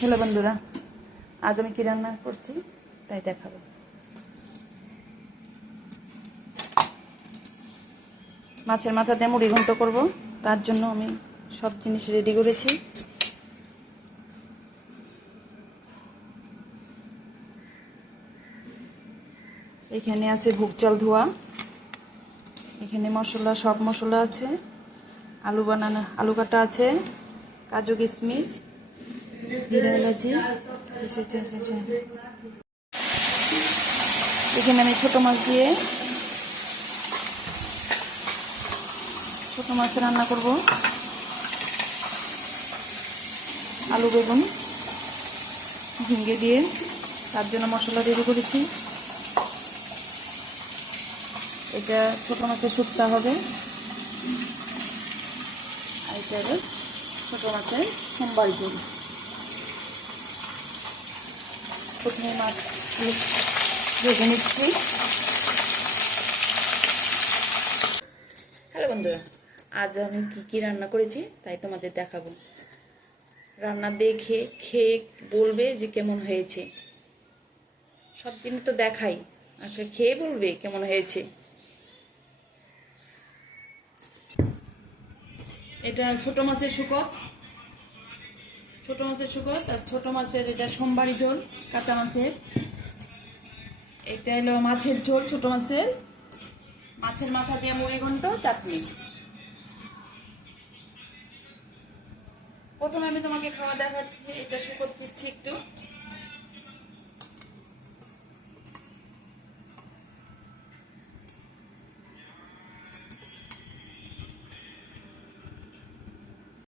Hello বন্ধুরা, আজ আমি কি রান্না করছি তাই দেখাবো। মাছের মাথা দিয়ে মুড়ি ঘন্ট করব, তার জন্য আমি সব জিনিস রেডি করেছি। এখানে আছে ভুগ চাল ধোয়া, এখানে মশলা, সব মশলা আছে, আলু কাটা আছে, কাজু কিশমিশ, জিরা এলাচি। এখানে আমি ছোট মাছ দিয়ে ছোট মাছ রান্না করব। আলু বেগুন ঝিঙ্গে দিয়ে তার জন্য মশলা রেডি করেছি। এটা ছোট মাছের শুক্তা হবে, আর এটা ছোট মাছের সোমবার ঝোল। প্রথমে মাছ ভেজে নিচ্ছি। হ্যালো বন্ধুরা, আজ আমি কি রান্না করেছি তাই তোমাদের দেখাবো। রান্না দেখে খেয়ে বলবে যে কেমন হয়েছে। সব দিন তো দেখাই, আজকে খেয়ে বলবে কেমন হয়েছে। এটা ছোট মাছের শুকত, আর ছোট মাছের এটা সোমবারি ঝোল কাঁচা মাছের। এটা হলো মাছের ঝোল, ছোট মাছের মাথা দিয়ে মুড়ি ঘন্ট, চাটনি। প্রথমে আমি তোমাকে খাওয়া দেখাচ্ছি, এটা শুকত দিচ্ছি একটু।